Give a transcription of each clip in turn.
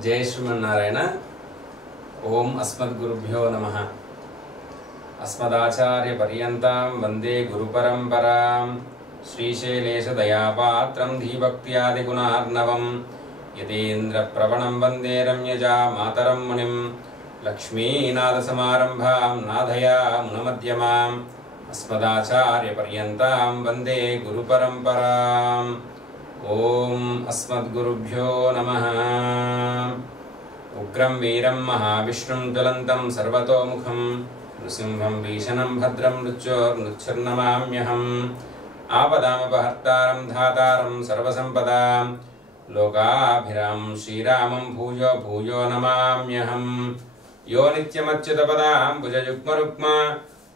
जय श्रीमन्नारायण। ओम अस्मद्गुरुभ्यो नमः। अस्मदाचार्य पर्यन्तां वंदे गुरुपरंपरां। श्रीशैलेश दयापात्रं धीभक्त्यादिगुणार्णवं यतीन्द्रप्रवणं वंदे रम्यजा मातरं मुनिं। लक्ष्मीनाथसमारम्भां नाथयामुनमध्यमाम् अस्मदाचार्य पर्यन्तां वंदे गुरुपरंपराम्। ओम अस्मद्गुरुभ्यो नमः। उग्रं वीरं महाविष्णुं ज्वलन्तं सर्वतोमुखं नृसिंहं भीषणं भद्रं मृत्युर्नमाम्यहम्। आपदामपहर्तारं धातारं सर्वसम्पदां लोकाभिरामं श्रीरामं भूयो भूयो नमाम्यहम्। यो नित्यमच्युतपदां भुजयुग्मरुक्म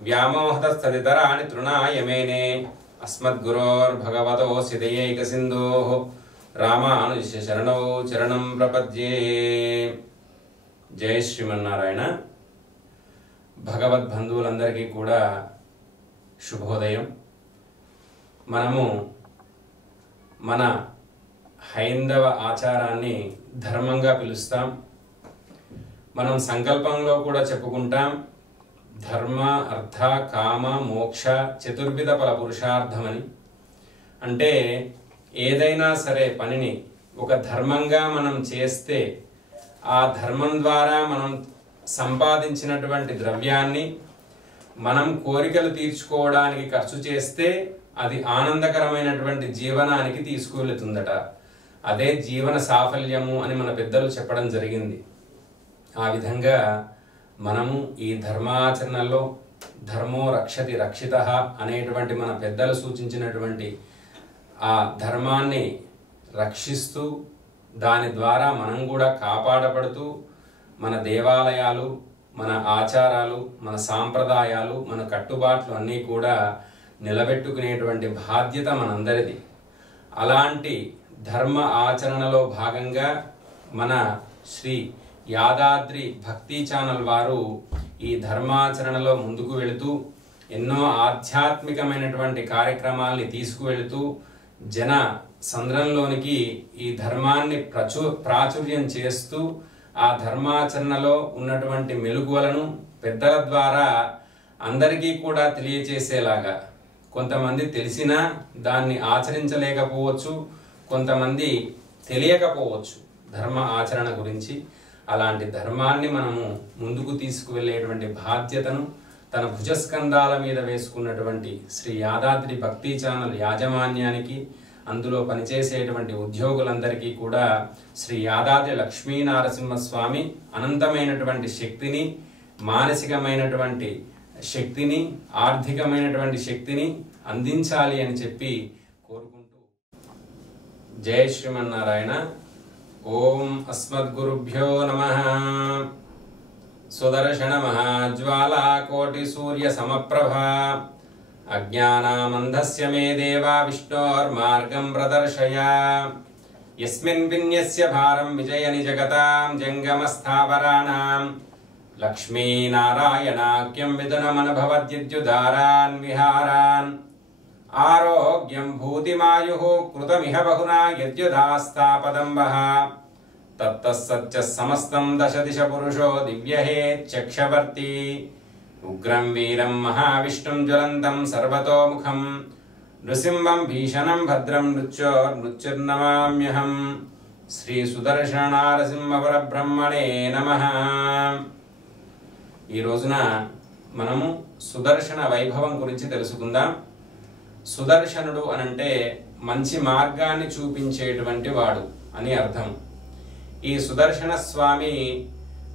व्यामोहतस्तदितराणि तृणाय मेने अस्मद्गुरोर्भगवतोऽस्य दयैकसिन्धोः रामानुजस्य शरणौ चरणं प्रपद्ये। जय श्रीमन्नारायण। భగవద్బంధువులందరికీ కూడా శుభోదయం. మనము మన హైందవ ఆచారాన్ని ధర్మంగా పిలుస్తాం. మనం సంకల్పంలో కూడా చెప్పుకుంటాం ధర్మ అర్థ కామ మోక్ష చతుర్విధ ఫల పురుషార్థమని. అంటే ఏదైనా సరే పనిని ఒక ధర్మంగా మనం చేస్తే ఆ ధర్మం ద్వారా మనం సంపాదించినటువంటి ద్రవ్యాన్ని మనం కోరికలు తీర్చుకోవడానికి ఖర్చు చేస్తే అది ఆనందకరమైనటువంటి జీవనానికి తీసుకువెళుతుందట. అదే జీవన సాఫల్యము అని మన పెద్దలు చెప్పడం జరిగింది. ఆ విధంగా మనము ఈ ధర్మాచరణలో ధర్మో రక్షతి రక్షితః అనేటువంటి మన పెద్దలు సూచించినటువంటి ఆ ధర్మాన్ని రక్షిస్తూ దాని ద్వారా మనం కూడా కాపాడబడుతూ మన దేవాలయాలు, మన ఆచారాలు, మన సాంప్రదాయాలు, మన కట్టుబాట్లు అన్నీ కూడా నిలబెట్టుకునేటువంటి బాధ్యత మనందరిది. అలాంటి ధర్మ ఆచరణలో భాగంగా మన శ్రీ యాదాద్రి భక్తి ఛానల్ వారు ఈ ధర్మాచరణలో ముందుకు వెళుతూ ఎన్నో ఆధ్యాత్మికమైనటువంటి కార్యక్రమాల్ని తీసుకువెళుతూ జన సంద్రంలోనికి ఈ ధర్మాన్ని ప్రాచుర్యం చేస్తూ ఆ ధర్మాచరణలో ఉన్నటువంటి మెలుగువలను పెద్దల ద్వారా అందరికీ కూడా తెలియచేసేలాగా, కొంతమంది తెలిసినా దాన్ని ఆచరించలేకపోవచ్చు, కొంతమంది తెలియకపోవచ్చు ధర్మ ఆచరణ గురించి. అలాంటి ధర్మాన్ని మనము ముందుకు తీసుకువెళ్ళేటువంటి బాధ్యతను తన భుజస్కంధాల మీద వేసుకున్నటువంటి శ్రీ యాదాద్రి భక్తి ఛానల్ యాజమాన్యానికి, అందులో పనిచేసేటువంటి ఉద్యోగులందరికీ కూడా శ్రీ యాదాద్రి లక్ష్మీనరసింహస్వామి అనంతమైనటువంటి శక్తిని, మానసికమైనటువంటి శక్తిని, ఆర్థికమైనటువంటి శక్తిని అందించాలి అని చెప్పి కోరుకుంటూ జై శ్రీమన్నారాయణ. ఓం అస్మద్గురుభ్యో నమః. సుదర్శన మహాజ్వాలా కోటి సూర్య సమప్రభా అజ్ఞానామంధస్య మే దేవా విష్ణోర్మార్గం ప్రదర్శయ. యస్మిన్ విన్యస్య భారం విజయని జగతాం జంగమస్థావరాణాం లక్ష్మీనారాయణాఖ్యం విదునమనుభవద్యుదారాన్ విహారాన్. ఆరోగ్యం భూతిమాయుః కృతమిహ బహునా యద్యుదాస్తాపదంబః. తత్తస్సత్య సమస్తం దశదిశ పురుషో దివ్యహే చక్షవర్తి. ఉగ్రం వీరం మహావిష్ణుం జ్వలంతం సర్వతోముఖం నృసింహం భీషణం భద్రం మృత్యుర్నమామ్యహం. శ్రీ సుదర్శన నారసింహ పరబ్రహ్మణే నమః. ఈ రోజున మనము సుదర్శన వైభవం గురించి తెలుసుకుందాం. సుదర్శనుడు అనంటే మంచి మార్గాన్ని చూపించేటువంటి వాడు అని అర్థం. ఈ సుదర్శన స్వామి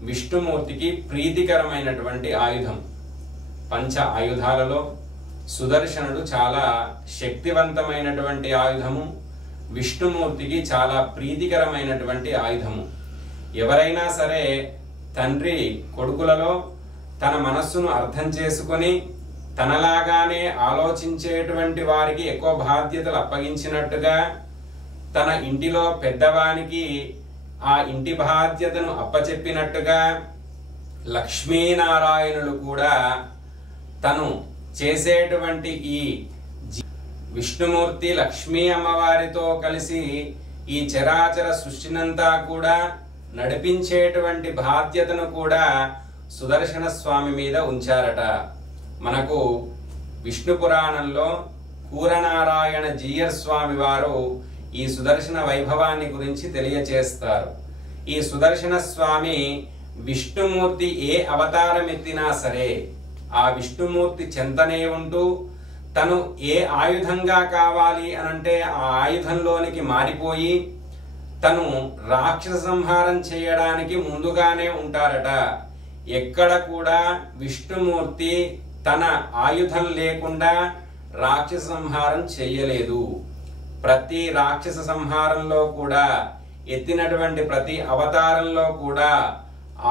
విష్ణుమూర్తికి ప్రీతికరమైనటువంటి ఆయుధం. పంచ ఆయుధాలలో సుదర్శనుడు చాలా శక్తివంతమైనటువంటి ఆయుధము, విష్ణుమూర్తికి చాలా ప్రీతికరమైనటువంటి ఆయుధము. ఎవరైనా సరే తండ్రి కొడుకులలో తన మనస్సును అర్థం చేసుకొని తనలాగానే ఆలోచించేటువంటి వారికి ఎక్కువ బాధ్యతలు అప్పగించినట్టుగా తన ఇంటిలో పెద్దవానికి ఆ ఇంటి బాధ్యతను అప్పచెప్పినట్టుగా లక్ష్మీనారాయణులు కూడా తను చేసేటువంటి ఈ విష్ణుమూర్తి లక్ష్మీ అమ్మవారితో కలిసి ఈ చరాచర సృష్టినంతా కూడా నడిపించేటువంటి బాధ్యతను కూడా సుదర్శన స్వామి మీద ఉంచారట. మనకు విష్ణు పురాణంలో కూరనారాయణ జీయర్ స్వామి వారు ఈ సుదర్శన వైభవాన్ని గురించి తెలియచేస్తారు. ఈ సుదర్శన స్వామి విష్ణుమూర్తి ఏ అవతారం ఎత్తినా సరే ఆ విష్ణుమూర్తి చెంతనే ఉంటూ తను ఏ ఆయుధంగా కావాలి అనంటే ఆ ఆయుధంలోనికి మారిపోయి తను రాక్షస సంహారం చేయడానికి ముందుగానే ఉంటారట. ఎక్కడ కూడా విష్ణుమూర్తి తన ఆయుధం లేకుండా రాక్షస సంహారం చెయ్యలేదు. ప్రతి రాక్షస సంహారంలో కూడా ఎత్తినటువంటి ప్రతి అవతారంలో కూడా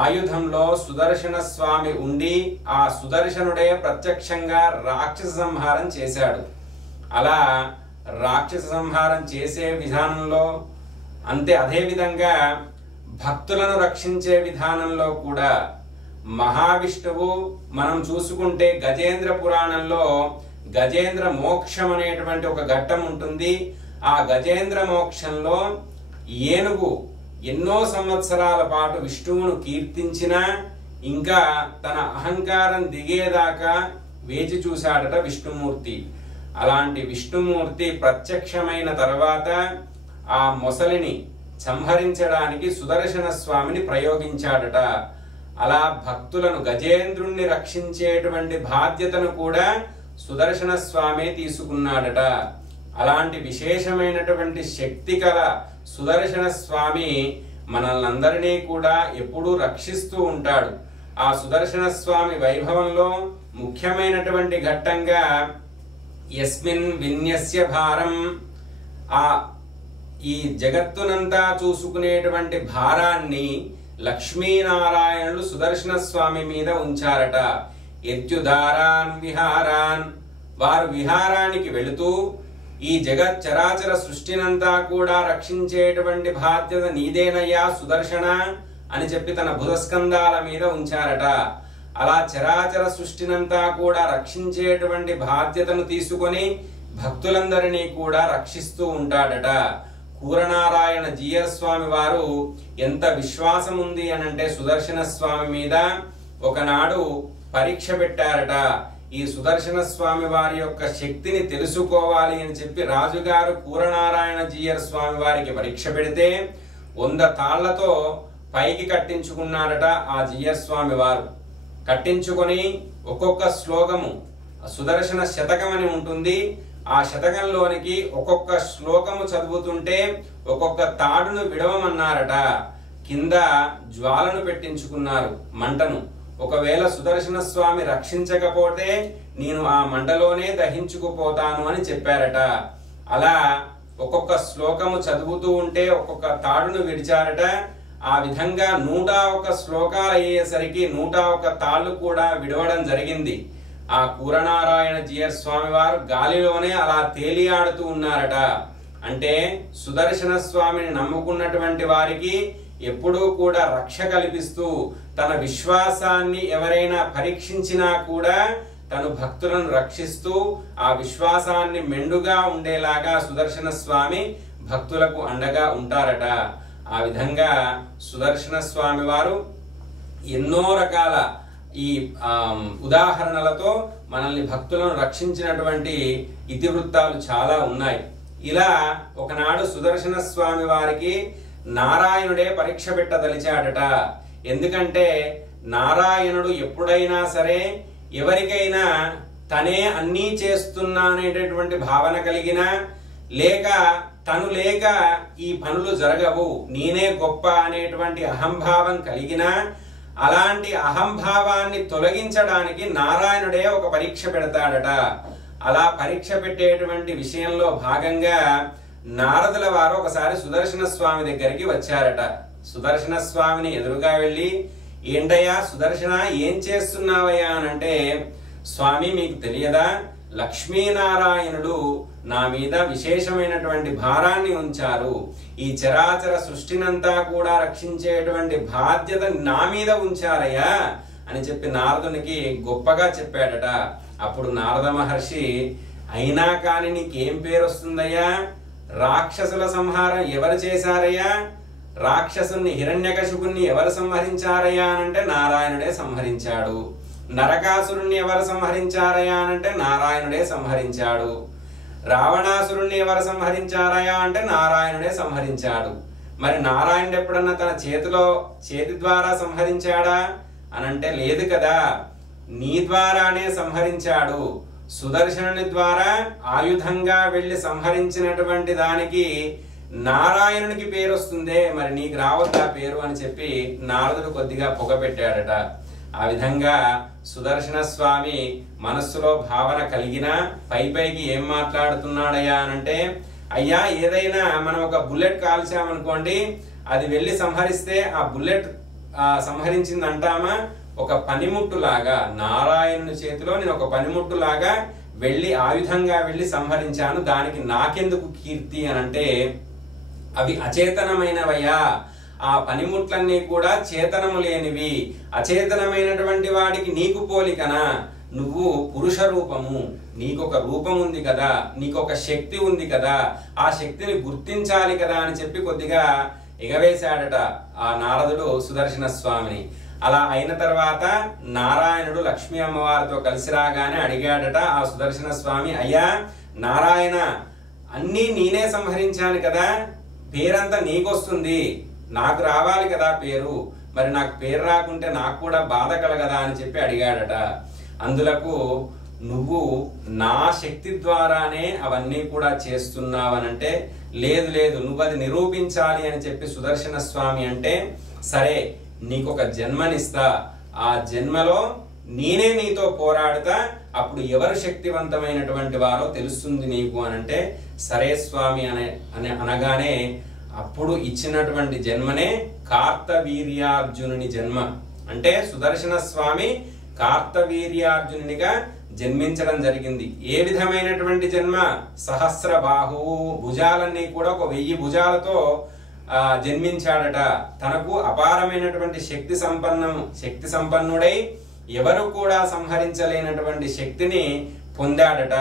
ఆయుధంలో సుదర్శన స్వామి ఉండి ఆ సుదర్శనుడే ప్రత్యక్షంగా రాక్షస సంహారం చేశాడు. అలా రాక్షస సంహారం చేసే విధానంలో అదే విధంగా భక్తులను రక్షించే విధానంలో కూడా మహావిష్ణువు మనం చూసుకుంటే గజేంద్ర పురాణంలో గజేంద్ర మోక్షం అనేటువంటి ఒక ఘట్టం ఉంటుంది. ఆ గజేంద్ర మోక్షంలో ఏనుగు ఎన్నో సంవత్సరాల పాటు విష్ణువును కీర్తించిన ఇంకా తన అహంకారం దిగేదాకా వేచి చూశాడట విష్ణుమూర్తి. అలాంటి విష్ణుమూర్తి ప్రత్యక్షమైన తర్వాత ఆ మొసలిని సంహరించడానికి సుదర్శన స్వామిని ప్రయోగించాడట. అలా భక్తులను గజేంద్రుణ్ణి రక్షించేటువంటి బాధ్యతను కూడా సుదర్శన స్వామి తీసుకున్నాడట. అలాంటి విశేషమైనటువంటి శక్తి కల సుదర్శన స్వామి మనల్నందరినీ కూడా ఎప్పుడూ రక్షిస్తూ ఉంటాడు. ఆ సుదర్శన స్వామి వైభవంలో ముఖ్యమైనటువంటి ఘట్టంగా యస్మిన్ విన్యస్య భారం, ఈ జగత్తునంతా చూసుకునేటువంటి భారాన్ని లక్ష్మీనారాయణులు సుదర్శన స్వామి మీద ఉంచారట. యత్యుదారాన్ విహారాన్, వారు విహారానికి వెళుతూ ఈ జగత్ చరాచర సృష్టినంతా కూడా రక్షించేటువంటి బాధ్యత నీదేనయ్యా సుదర్శన అని చెప్పి తన భుజస్కంధాల మీద ఉంచారట. అలా చరాచర సృష్టినంతా కూడా రక్షించేటువంటి బాధ్యతను తీసుకొని భక్తులందరినీ కూడా రక్షిస్తూ ఉంటాడట. కూరనారాయణ జీయర్ స్వామి వారు ఎంత విశ్వాసం ఉంది అనంటే సుదర్శన స్వామి మీద ఒకనాడు పరీక్ష పెట్టారట. ఈ సుదర్శన స్వామి వారి యొక్క శక్తిని తెలుసుకోవాలి అని చెప్పి రాజుగారు కూరనారాయణ జీయర్ స్వామి వారికి పరీక్ష పెడితే 100 తాళ్లతో పైకి కట్టించుకున్నారట ఆ జీయర్ స్వామి వారు. కట్టించుకొని ఒక్కొక్క శ్లోకము సుదర్శన శతకం అని ఉంటుంది. ఆ శతకంలోనికి ఒక్కొక్క శ్లోకము చదువుతుంటే ఒక్కొక్క తాడును విడవమన్నారట. కింద జ్వాలను పెట్టించుకున్నారు, మంటను. ఒకవేళ సుదర్శన స్వామి రక్షించకపోతే నేను ఆ మంటలోనే దహించుకుపోతాను అని చెప్పారట. అలా ఒక్కొక్క శ్లోకము చదువుతూ ఉంటే ఒక్కొక్క తాడును విడిచారట. ఆ విధంగా 101 శ్లోకాలు అయ్యేసరికి 101 తాళ్ళు కూడా విడవడం జరిగింది. ఆ కూరనారాయణ జీయర్ స్వామి వారు గాలిలోనే అలా తేలియాడుతూ ఉన్నారట. అంటే సుదర్శన స్వామిని నమ్ముకున్నటువంటి వారికి ఎప్పుడూ కూడా రక్ష కల్పిస్తూ తన విశ్వాసాన్ని ఎవరైనా పరీక్షించినా కూడా తను భక్తులను రక్షిస్తూ ఆ విశ్వాసాన్ని మెండుగా ఉండేలాగా సుదర్శన స్వామి భక్తులకు అండగా ఉంటారట. ఆ విధంగా సుదర్శన స్వామి వారు ఎన్నో రకాల ఈ ఉదాహరణలతో మనల్ని భక్తులను రక్షించినటువంటి ఇతివృత్తాలు చాలా ఉన్నాయి. ఇలా ఒకనాడు సుదర్శన స్వామి వారికి నారాయణుడే పరీక్ష పెట్టదలిచాడట. ఎందుకంటే నారాయణుడు ఎప్పుడైనా సరే ఎవరికైనా తనే అన్నీ చేస్తున్నా అనేటటువంటి భావన కలిగినా లేక తను లేక ఈ పనులు జరగవు, నేనే గొప్ప అనేటువంటి అహంభావం కలిగినా అలాంటి అహంభావాన్ని తొలగించడానికి నారాయణుడే ఒక పరీక్ష పెడతాడట. అలా పరీక్ష పెట్టేటువంటి విషయంలో భాగంగా నారదుల వారు ఒకసారి సుదర్శన స్వామి దగ్గరికి వచ్చారట. సుదర్శన స్వామిని ఎదురుగా వెళ్ళి, ఏంటయ్యా సుదర్శన, ఏం చేస్తున్నావయ్యా అనంటే, స్వామి మీకు తెలియదా, లక్ష్మీనారాయణుడు నా మీద విశేషమైనటువంటి భారాన్ని ఉంచారు. ఈ చరాచర సృష్టినంతా కూడా రక్షించేటువంటి బాధ్యత నా మీద ఉంచారయ్యా అని చెప్పి నారదునికి గొప్పగా చెప్పాడట. అప్పుడు నారద మహర్షి, అయినా కాని నీకేం పేరు వస్తుందయ్యా, రాక్షసుల సంహారం ఎవరు చేశారయ్యా, రాక్షసుని హిరణ్యకశిపుణ్ణి ఎవరు సంహరించారయ్యా అనంటే నారాయణుడే సంహరించాడు. నరకాసురుణ్ణి ఎవరు సంహరించారయ్యా అనంటే నారాయణుడే సంహరించాడు. రావణాసురుణ్ణి ఎవరు సంహరించారయ్యా అంటే నారాయణుడే సంహరించాడు. మరి నారాయణుడు ఎప్పుడన్నా తన చేతి ద్వారా సంహరించాడా అనంటే లేదు కదా, నీ ద్వారానే సంహరించాడు. సుదర్శనుని ద్వారా ఆయుధంగా వెళ్ళి సంహరించినటువంటి దానికి నారాయణునికి పేరు వస్తుందే, మరి నీకు రావద్దా పేరు అని చెప్పి నారదుడు కొద్దిగా పొగపెట్టాడట. ఆ విధంగా సుదర్శన స్వామి మనస్సులో భావన కలిగినా పైకి ఏం మాట్లాడుతున్నాడయ్యా అనంటే, అయ్యా ఏదైనా మనం ఒక బుల్లెట్ కాల్చామనుకోండి, అది వెళ్ళి సంహరిస్తే ఆ బుల్లెట్ సంహరించింది అంటామా? ఒక పనిముట్టులాగా నారాయణుని చేతిలో నేను ఒక పనిముట్టులాగా వెళ్ళి ఆయుధంగా వెళ్ళి సంహరించాను, దానికి నాకెందుకు కీర్తి అనంటే అవి అచేతనమైనవయ్యా. ఆ పనిముట్లన్నీ కూడా చేతనము లేనివి. అచేతనమైనటువంటి వాడికి నీకు పోలికనా? నువ్వు పురుష రూపము, నీకొక రూపం ఉంది కదా, నీకొక శక్తి ఉంది కదా, ఆ శక్తిని గుర్తించాలి కదా అని చెప్పి కొద్దిగా ఎగవేశాడట ఆ నారదుడు సుదర్శన స్వామిని. అలా అయిన తర్వాత నారాయణుడు లక్ష్మీ అమ్మవారితో కలిసి రాగానే అడిగాడట ఆ సుదర్శన స్వామి, అయ్యా నారాయణ, అన్నీ నేనే సంహరించాను కదా, పేరంతా నీకొస్తుంది, నాకు రావాలి కదా పేరు, మరి నాకు పేరు రాకుంటే నాకు కూడా బాధ కలగదా అని చెప్పి అడిగాడట. అందులకు నువ్వు నా శక్తి ద్వారానే అవన్నీ కూడా చేస్తున్నావనంటే, లేదు లేదు నువ్వు అది నిరూపించాలి అని చెప్పి సుదర్శన స్వామి అంటే, సరే నీకొక జన్మనిస్తా, ఆ జన్మలో నేనే నీతో పోరాడుతా, అప్పుడు ఎవరు శక్తివంతమైనటువంటి వారో తెలుస్తుంది నీకు అనంటే, సరే స్వామి అనగానే అప్పుడు ఇచ్చినటువంటి జన్మనే కార్తవీర్యార్జునుని జన్మ. అంటే సుదర్శన స్వామి కార్తవీర్యార్జునునిగా జన్మించడం జరిగింది. ఏ విధమైనటువంటి జన్మ? సహస్ర బాహువు, భుజాలన్నీ కూడా ఒక 1000 భుజాలతో జన్మించాడట. తనకు అపారమైనటువంటి శక్తి సంపన్నుడై ఎవరు కూడా సంహరించలేనటువంటి శక్తిని పొందాడట.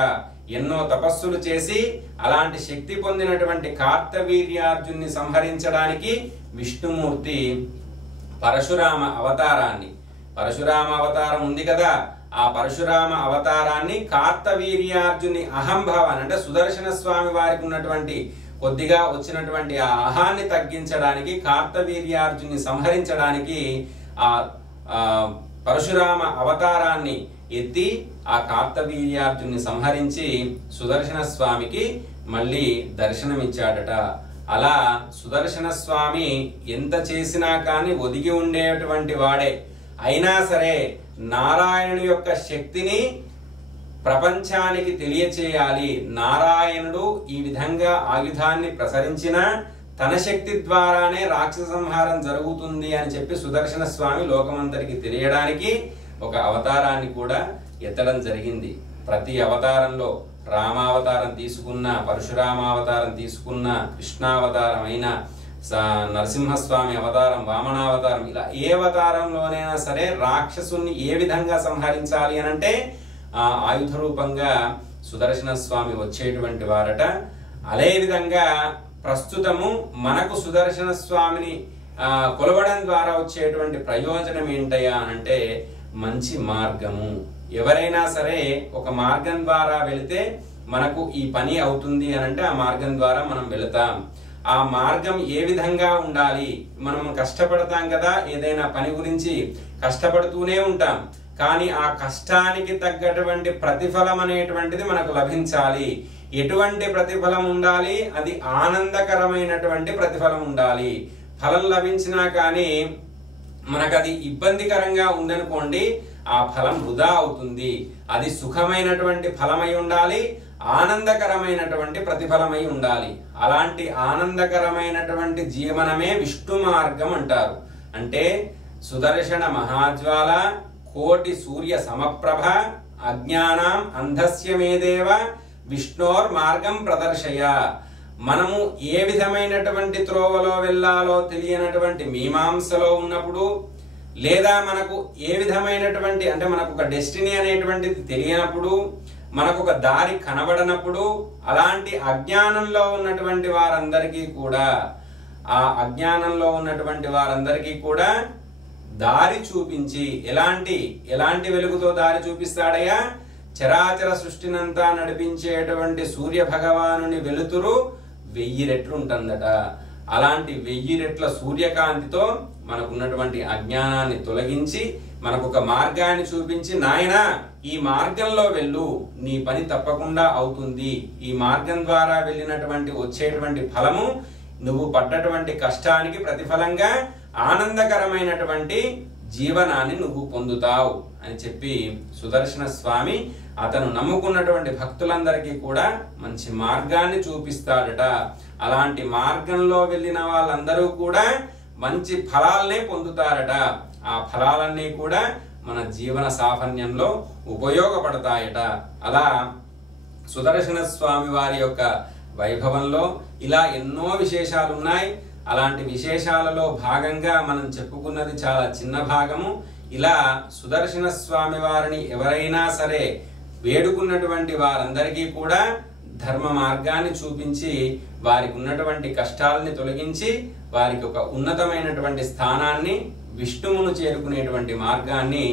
ఎన్నో తపస్సులు చేసి అలాంటి శక్తి పొందినటువంటి కార్తవీర్యార్జున్ని సంహరించడానికి విష్ణుమూర్తి పరశురామ అవతారం ఉంది కదా, ఆ పరశురామ అవతారాన్ని కార్తవీర్యార్జుని అహంభావాన్ని అంటే సుదర్శన స్వామి వారికి ఉన్నటువంటి కొద్దిగా వచ్చినటువంటి ఆ అహాన్ని తగ్గించడానికి, కార్తవీర్యార్జున్ని సంహరించడానికి ఆ పరశురామ అవతారాన్ని ఎత్తి ఆ కార్తవీర్యార్జున్ని సంహరించి సుదర్శన స్వామికి మళ్ళీ దర్శనమిచ్చాడట. అలా సుదర్శన స్వామి ఎంత చేసినా కానీ ఒదిగి ఉండేటువంటి వాడే. అయినా సరే నారాయణుని యొక్క శక్తిని ప్రపంచానికి తెలియచేయాలి. నారాయణుడు ఈ విధంగా ఆయుధాన్ని ప్రసరించిన తన శక్తి ద్వారానే రాక్షస సంహారం జరుగుతుంది అని చెప్పి సుదర్శన స్వామి లోకమంతరికి తెలియడానికి ఒక అవతారాన్ని కూడా ఎత్తడం జరిగింది. ప్రతి అవతారంలో రామావతారం తీసుకున్న, పరశురామావతారం తీసుకున్న, కృష్ణావతారం అయిన, నరసింహస్వామి అవతారం, వామనావతారం, ఇలా ఏ అవతారంలోనైనా సరే రాక్షసుని ఏ విధంగా సంహరించాలి అనంటే ఆ ఆయుధ రూపంగా సుదర్శన స్వామి వచ్చేటువంటి వారట. అదే విధంగా ప్రస్తుతము మనకు సుదర్శన స్వామిని కొలవడం ద్వారా వచ్చేటువంటి ప్రయోజనం ఏంటయ్యా అనంటే మంచి మార్గము. ఎవరైనా సరే ఒక మార్గం ద్వారా వెళితే మనకు ఈ పని అవుతుంది అనంటే ఆ మార్గం ద్వారా మనం వెళతాం. ఆ మార్గం ఏ విధంగా ఉండాలి? మనం కష్టపడతాం కదా, ఏదైనా పని గురించి కష్టపడుతూనే ఉంటాం, కానీ ఆ కష్టానికి తగ్గటువంటి ప్రతిఫలం అనేటువంటిది మనకు లభించాలి. ఎటువంటి ప్రతిఫలం ఉండాలి? అది ఆనందకరమైనటువంటి ప్రతిఫలం ఉండాలి. ఫలం లభించినా కానీ మనకు అది ఇబ్బందికరంగా ఉందనుకోండి, ఆ ఫలం వృధా అవుతుంది. అది సుఖమైనటువంటి ఫలమై ఉండాలి, ఆనందకరమైనటువంటి ప్రతిఫలమై ఉండాలి. అలాంటి ఆనందకరమైనటువంటి జీవనమే విష్ణు మార్గం అంటారు. అంటే సుదర్శన మహాజ్వాల, కోటి సూర్య సమప్రభ, అజ్ఞానం అంధస్య మేదేవ విష్ణోర్ మార్గం ప్రదర్శయ. మనము ఏ విధమైనటువంటి త్రోవలో వెళ్ళాలో తెలియనటువంటి మీమాంసలో ఉన్నప్పుడు, లేదా మనకు ఏ విధమైనటువంటి అంటే మనకు ఒక డెస్టినీ అనేటువంటిది తెలియనప్పుడు, మనకు ఒక దారి కనబడనప్పుడు, అలాంటి అజ్ఞానంలో ఉన్నటువంటి వారందరికీ కూడా ఆ అజ్ఞానంలో ఉన్నటువంటి వారందరికీ కూడా దారి చూపించి ఎలాంటి వెలుగుతో దారి చూపిస్తాడయ్యా? చరాచర సృష్టినంతా నడిపించేటువంటి సూర్య భగవానుని వెలుతురు 1000 రెట్లు ఉంటుందట. అలాంటి 1000 రెట్ల సూర్యకాంతితో మనకున్నటువంటి అజ్ఞానాన్ని తొలగించి మనకు ఒక మార్గాన్ని చూపించి, నాయనా ఈ మార్గంలో వెళ్ళు, నీ పని తప్పకుండా అవుతుంది, ఈ మార్గం ద్వారా వెళ్ళినటువంటి వచ్చేటువంటి ఫలము నువ్వు పడ్డటువంటి కష్టానికి ప్రతిఫలంగా ఆనందకరమైనటువంటి జీవనాన్ని నువ్వు పొందుతావు అని చెప్పి సుదర్శన స్వామి అతను నమ్ముకున్నటువంటి భక్తులందరికీ కూడా మంచి మార్గాన్ని చూపిస్తాడట. అలాంటి మార్గంలో వెళ్ళిన వాళ్ళందరూ కూడా మంచి ఫలాలనే పొందుతారట. ఆ ఫలాలన్నీ కూడా మన జీవన సాఫల్యంలో ఉపయోగపడతాయట. అలా సుదర్శన స్వామి వారి యొక్క వైభవంలో ఇలా ఎన్నో విశేషాలు ఉన్నాయి. అలాంటి విశేషాలలో భాగంగా మనం చెప్పుకున్నది చాలా చిన్న భాగము. ఇలా సుదర్శన స్వామి వారిని ఎవరైనా సరే వేడుకున్నటువంటి వారందరికీ కూడా ధర్మ మార్గాన్ని చూపించి వారికి ఉన్నటువంటి కష్టాలని తొలగించి వారికి ఒక ఉన్నతమైనటువంటి స్థానాన్ని, విష్ణువును చేరుకునేటువంటి మార్గాన్ని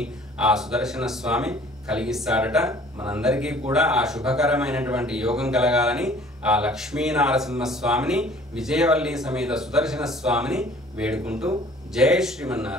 ఆ సుదర్శన స్వామి కలిగిస్తాడట. మనందరికీ కూడా ఆ శుభకరమైనటువంటి యోగం కలగాలని ఆ లక్ష్మీనారసింహ స్వామిని, విజయవల్లి సమేత సుదర్శన స్వామిని వేడుకుంటూ జై శ్రీమన్నారాయణ.